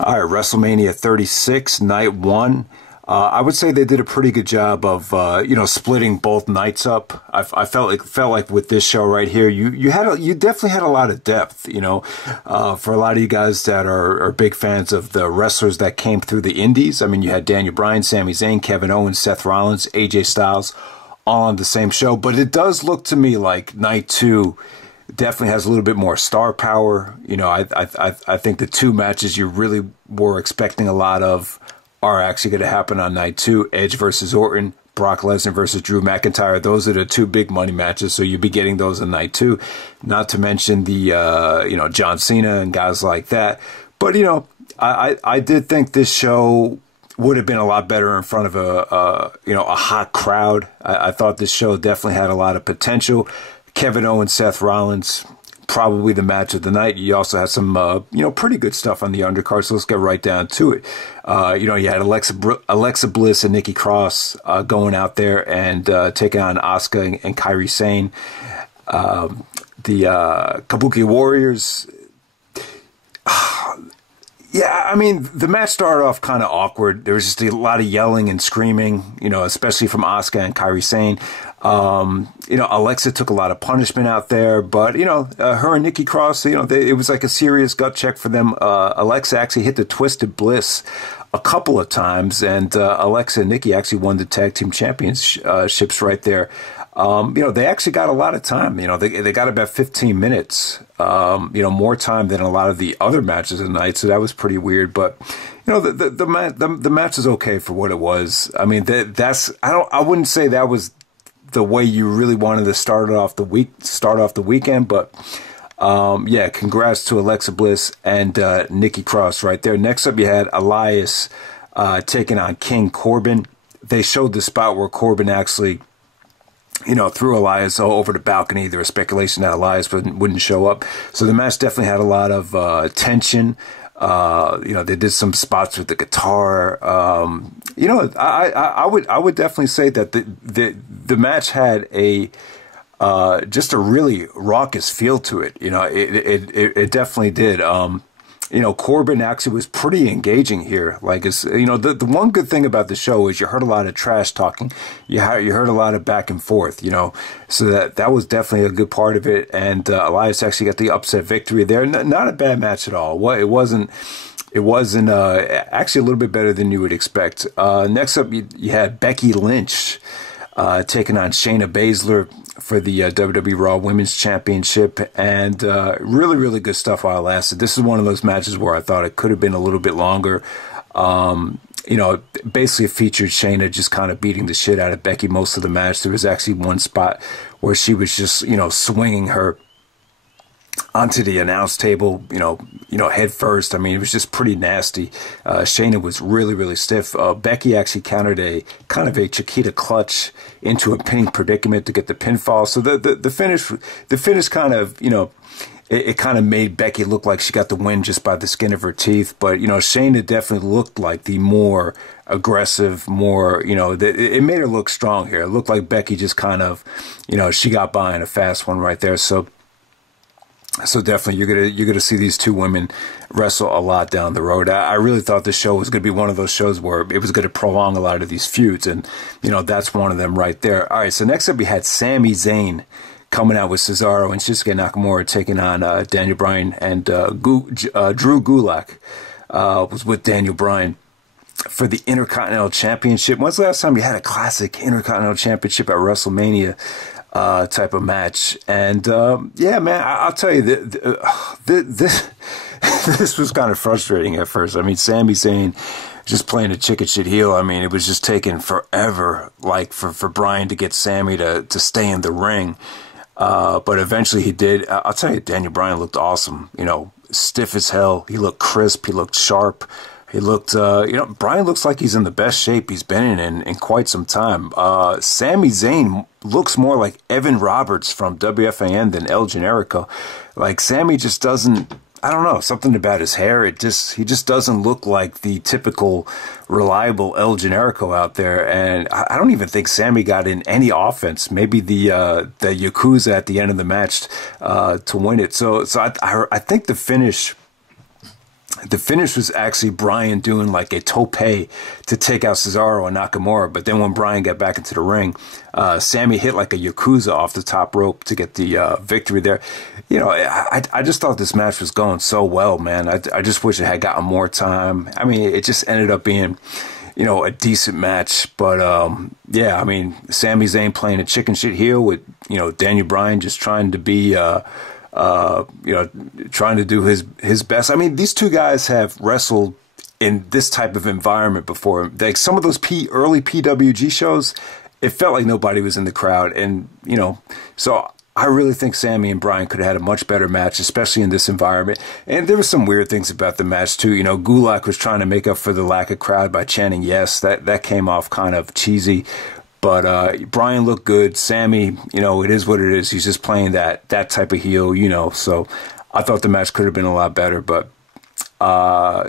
All right, WrestleMania 36, night one. I would say they did a pretty good job of, splitting both nights up. I felt like with this show right here, you definitely had a lot of depth, for a lot of you guys that are big fans of the wrestlers that came through the indies. I mean, you had Daniel Bryan, Sami Zayn, Kevin Owens, Seth Rollins, AJ Styles, all on the same show. But it does look to me like night two definitely has a little bit more star power. I think the two matches you really were expecting a lot of are actually going to happen on night two. Edge versus Orton, Brock Lesnar versus Drew McIntyre. Those are the two big money matches, so you'll be getting those on night two. Not to mention the, John Cena and guys like that. But, I did think this show would have been a lot better in front of a hot crowd. I thought this show definitely had a lot of potential. Kevin Owens, Seth Rollins, probably the match of the night. You also had some, pretty good stuff on the undercard, so let's get right down to it. You had Alexa Bliss and Nikki Cross going out there and taking on Asuka and Kairi Sane. The Kabuki Warriors. Yeah, I mean, the match started off kind of awkward. There was just a lot of yelling and screaming, especially from Asuka and Kairi Sane. Alexa took a lot of punishment out there, but, her and Nikki Cross, it was like a serious gut check for them. Alexa actually hit the Twisted Bliss a couple of times, and Alexa and Nikki actually won the tag team championships right there. They actually got a lot of time. They got about 15 minutes, more time than a lot of the other matches of the night. So that was pretty weird. But, the match is okay for what it was. I mean, I wouldn't say that was the way you really wanted to start off the weekend. But, congrats to Alexa Bliss and Nikki Cross right there. Next up, you had Elias taking on King Corbin. They showed the spot where Corbin actually threw Elias over the balcony. There was speculation that Elias wouldn't show up. So the match definitely had a lot of tension. They did some spots with the guitar. I would definitely say that the match had just a really raucous feel to it. It definitely did. Corbin actually was pretty engaging here. Like, the one good thing about the show is you heard a lot of trash talking. You heard a lot of back and forth, so that was definitely a good part of it. And Elias actually got the upset victory there. Not a bad match at all. It wasn't actually a little bit better than you would expect. Next up, you had Becky Lynch taking on Shayna Baszler for the WWE Raw Women's Championship, and really, really good stuff while it lasted. This is one of those matches where I thought it could have been a little bit longer. Basically featured Shayna just kind of beating the shit out of Becky most of the match. There was actually one spot where she was just, swinging her onto the announce table, head first. I mean, it was just pretty nasty. Shayna was really, really stiff. Becky actually countered a kind of a Chiquita clutch into a pinning predicament to get the pinfall. So the finish kind of, it kind of made Becky look like she got the win just by the skin of her teeth. But, Shayna definitely looked like the more aggressive, more, it made her look strong here. It looked like Becky just kind of, she got by in a fast one right there. So definitely you're gonna see these two women wrestle a lot down the road. I really thought this show was gonna be one of those shows where it was gonna prolong a lot of these feuds, and that's one of them right there. All right, so next up we had Sami Zayn coming out with Cesaro and Shinsuke Nakamura taking on Daniel Bryan, and Drew Gulak was with Daniel Bryan for the Intercontinental Championship. When's the last time you had a classic Intercontinental Championship at WrestleMania type of match? And man, I'll tell you, this was kind of frustrating at first. I mean, Sami Zayn just playing a chicken shit heel. I mean, it was just taking forever, like for Bryan to get Sami to stay in the ring. But eventually he did. I'll tell you, Daniel Bryan looked awesome. Stiff as hell. He looked crisp. He looked sharp. He looked, Bryan looks like he's in the best shape he's been in quite some time. Sami Zayn looks more like Evan Roberts from WFAN than El Generico. Like, Sami just doesn't, I don't know, something about his hair. He just doesn't look like the typical reliable El Generico out there. And I don't even think Sami got in any offense. Maybe the Yakuza at the end of the match to win it. So I think the finish The finish was actually Bryan doing like a tope to take out Cesaro and Nakamura. But then when Bryan got back into the ring, Sami hit like a Yakuza off the top rope to get the victory there. You know, I just thought this match was going so well, man. I just wish it had gotten more time. I mean, it just ended up being, you know, a decent match. But, yeah, I mean, Sami Zayn playing a chicken shit heel with, you know, Daniel Bryan just trying to be, you know, trying to do his best. I mean, these two guys have wrestled in this type of environment before. Like some of those early PWG shows, it felt like nobody was in the crowd. And, you know, so I really think Sami and Bryan could have had a much better match, especially in this environment. And there were some weird things about the match, too. You know, Gulak was trying to make up for the lack of crowd by chanting yes. That came off kind of cheesy. But Bryan looked good. Sami, you know, it is what it is. He's just playing that type of heel, you know. So I thought the match could have been a lot better. But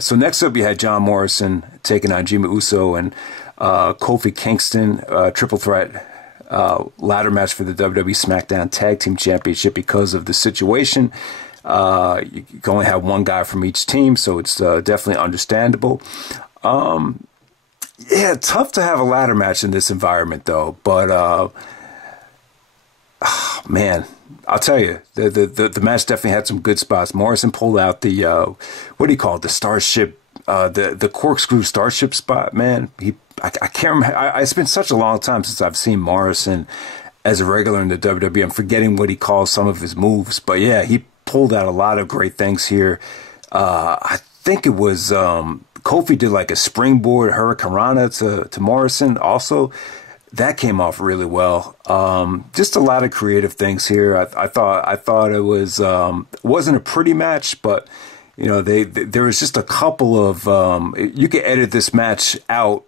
so next up, you had John Morrison taking on Jimmy Uso and Kofi Kingston, triple threat ladder match for the WWE SmackDown Tag Team Championship because of the situation. You can only have one guy from each team, so it's definitely understandable. Yeah, tough to have a ladder match in this environment, though. But, man, I'll tell you, the match definitely had some good spots. Morrison pulled out the, what do you call it, the Starship, the corkscrew Starship spot, man. I can't remember. It's been such a long time since I've seen Morrison as a regular in the WWE. I'm forgetting what he calls some of his moves. But, yeah, he pulled out a lot of great things here. I think it was... Kofi did like a springboard Hurricanrana to Morrison. Also, that came off really well. Just a lot of creative things here. I thought it was wasn't a pretty match, but you know there was just a couple of you could edit this match out,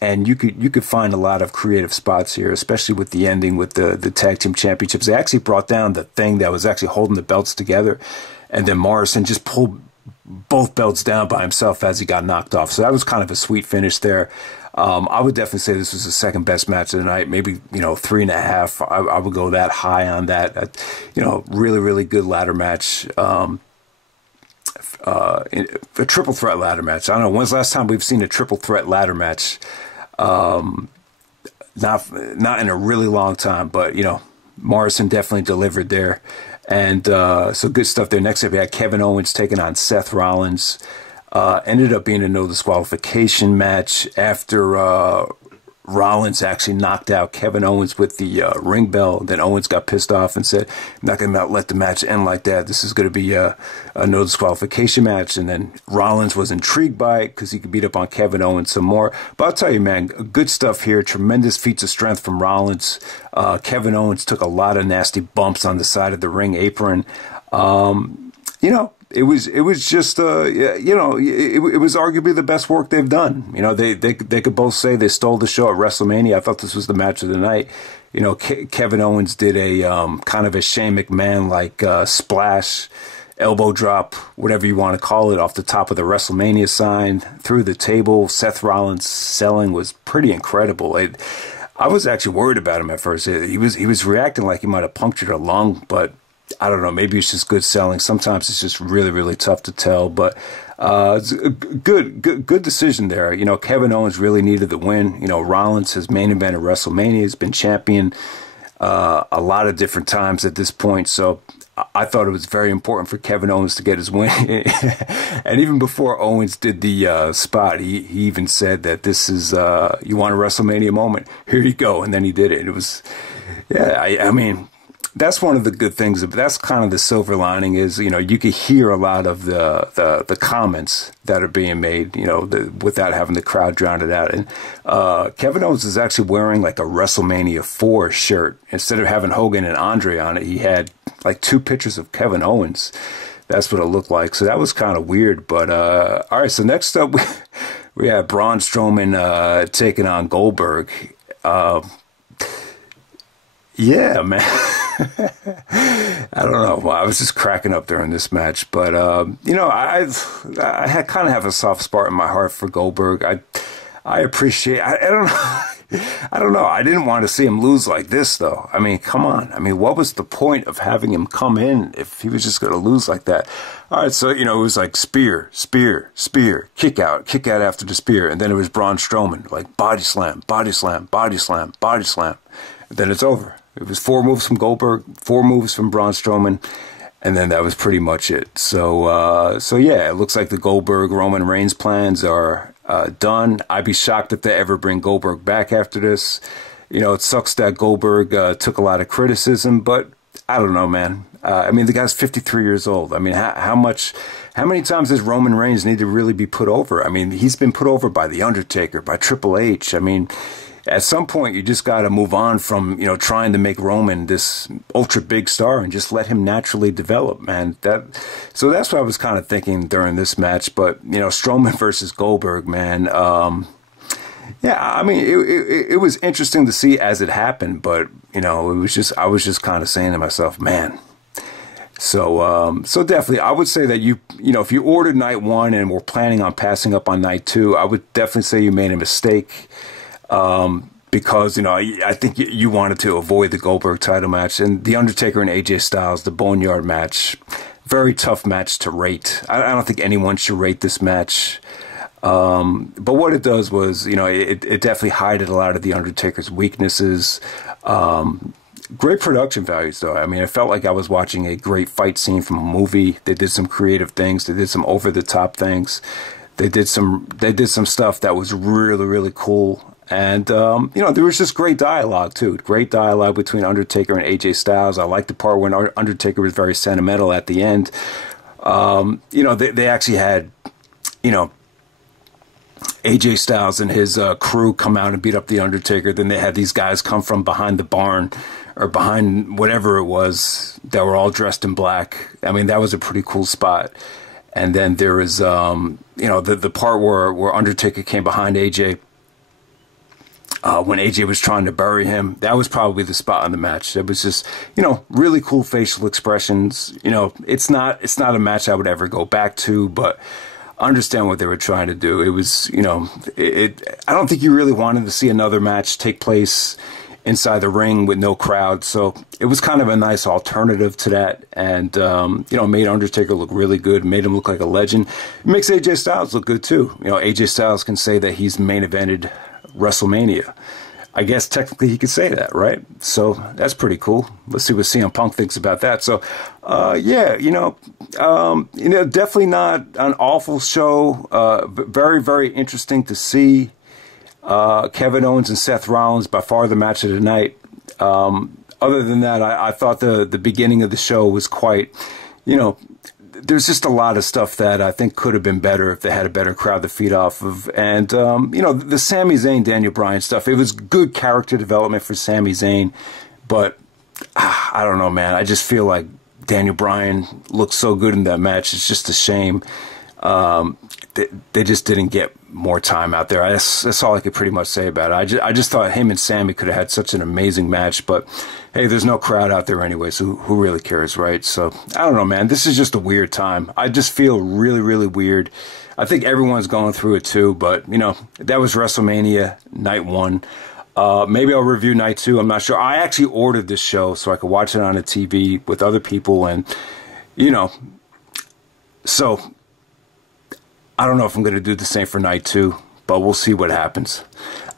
and you could find a lot of creative spots here, especially with the ending with the tag team championships. They actually brought down the thing that was actually holding the belts together, and then Morrison just pulled both belts down by himself as he got knocked off. So that was kind of a sweet finish there. I would definitely say this was the second best match of the night. Maybe, you know, 3.5. I would go that high on that. You know, really, really good ladder match. A triple threat ladder match. I don't know. When's the last time we've seen a triple threat ladder match? Not in a really long time, but, you know, Morrison definitely delivered there. And so good stuff there. Next up, we had Kevin Owens taking on Seth Rollins. Ended up being a no disqualification match after Rollins actually knocked out Kevin Owens with the ring bell. Then Owens got pissed off and said, I'm not going to let the match end like that. This is going to be a no disqualification match. And then Rollins was intrigued by it because he could beat up on Kevin Owens some more. But I'll tell you, man, good stuff here. Tremendous feats of strength from Rollins. Kevin Owens took a lot of nasty bumps on the side of the ring apron. You know, it was just, you know, it was arguably the best work they've done. You know, they could both say they stole the show at WrestleMania. I thought this was the match of the night. You know, Kevin Owens did a kind of a Shane McMahon-like splash, elbow drop, whatever you want to call it, off the top of the WrestleMania sign, through the table. Seth Rollins' selling was pretty incredible. I was actually worried about him at first. He was reacting like he might have punctured a lung, but I don't know. Maybe it's just good selling. Sometimes it's just really, really tough to tell. But it's a good decision there. You know, Kevin Owens really needed the win. You know, Rollins has main event at WrestleMania. He's been champion a lot of different times at this point. So I thought it was very important for Kevin Owens to get his win. And even before Owens did the spot, he even said that this is, you want a WrestleMania moment? Here you go. And then he did it. It was, yeah, I mean, that's one of the good things. That's kind of the silver lining is, you know, you could hear a lot of the comments that are being made, you know, without having the crowd drown it out. And Kevin Owens is actually wearing like a WrestleMania 4 shirt. Instead of having Hogan and Andre on it, he had like 2 pictures of Kevin Owens. That's what it looked like. So that was kind of weird. But all right, so next up we have Braun Strowman taking on Goldberg. Yeah, man. I don't know. I was just cracking up during this match, but you know, I kind of have a soft spot in my heart for Goldberg. I appreciate. I don't know. I don't know. I didn't want to see him lose like this, though. I mean, come on. I mean, what was the point of having him come in if he was just going to lose like that? All right, so, you know, it was like spear, spear, spear, kick out after the spear. And then it was Braun Strowman, like body slam, body slam, body slam, body slam. And then it's over. It was 4 moves from Goldberg, 4 moves from Braun Strowman. And then that was pretty much it. So, yeah, it looks like the Goldberg-Roman Reigns plans are done. I'd be shocked if they ever bring Goldberg back after this. You know, it sucks that Goldberg took a lot of criticism, but I don't know, man. I mean, the guy's 53 years old. I mean, how many times does Roman Reigns need to really be put over? I mean, he's been put over by The Undertaker, by Triple H. I mean, at some point, you just got to move on from, you know, trying to make Roman this ultra big star and just let him naturally develop, man. So that's what I was kind of thinking during this match. But, you know, Strowman versus Goldberg, man. Yeah, I mean, it was interesting to see as it happened. But, you know, I was just kind of saying to myself, man. So definitely, I would say that you know, if you ordered night 1 and were planning on passing up on night 2, I would definitely say you made a mistake. Because, you know, I think you wanted to avoid the Goldberg title match, and the Undertaker and AJ Styles, the Boneyard match, very tough match to rate. I don't think anyone should rate this match. But what it does was, you know, it definitely hided a lot of the Undertaker's weaknesses. Great production values, though. I mean, it felt like I was watching a great fight scene from a movie. They did some creative things. They did some over-the-top things. They did some stuff that was really, really cool. And, you know, there was just great dialogue, too. Great dialogue between Undertaker and AJ Styles. I liked the part when Undertaker was very sentimental at the end. You know, they actually had, you know, AJ Styles and his crew come out and beat up the Undertaker. Then they had these guys come from behind the barn or behind whatever it was that were all dressed in black. I mean, that was a pretty cool spot. And then there was, you know, the part where Undertaker came behind AJ. When AJ was trying to bury him, that was probably the spot in the match. It was just, you know, really cool facial expressions. You know, it's not a match I would ever go back to, but I understand what they were trying to do. It was, you know, I don't think you really wanted to see another match take place inside the ring with no crowd. So it was kind of a nice alternative to that. And, you know, made Undertaker look really good, made him look like a legend. It makes AJ Styles look good too. You know, AJ Styles can say that he's main evented Wrestlemania. I guess technically he could say that, right? So that's pretty cool. Let's see what CM Punk thinks about that. So, yeah, you know, definitely not an awful show. Very, very interesting to see. Kevin Owens and Seth Rollins, by far the match of the night. Other than that, I thought the beginning of the show was quite, you know, there's just a lot of stuff that I think could have been better if they had a better crowd to feed off of. And, you know, the Sami Zayn, Daniel Bryan stuff, it was good character development for Sami Zayn. But, I don't know, man. I just feel like Daniel Bryan looked so good in that match. It's just a shame. They just didn't get more time out there. That's all I could pretty much say about it. I just thought him and Sami could have had such an amazing match, but hey, there's no crowd out there anyway, so who really cares, right? So I don't know, man. This is just a weird time. I just feel really, really weird. I think everyone's going through it too, but you know, that was WrestleMania night 1. Maybe I'll review night 2. I'm not sure. I actually ordered this show so I could watch it on the TV with other people, and you know, so I don't know if I'm going to do the same for night 2, but we'll see what happens.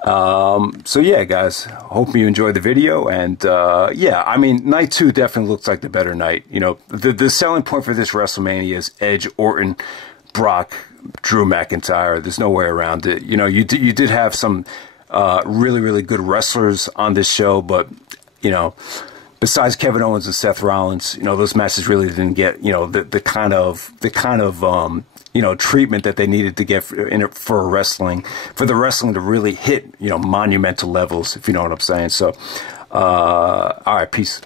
So yeah, guys, hope you enjoyed the video. And yeah, I mean, night 2 definitely looks like the better night. You know, the selling point for this WrestleMania is Edge, Orton, Brock, Drew McIntyre. There's no way around it. You know, you did have some really, really good wrestlers on this show, but you know, besides Kevin Owens and Seth Rollins, you know, those matches really didn't get, you know, the kind of you know, treatment that they needed to get for the wrestling to really hit, you know, monumental levels, if you know what I'm saying. So, all right, peace.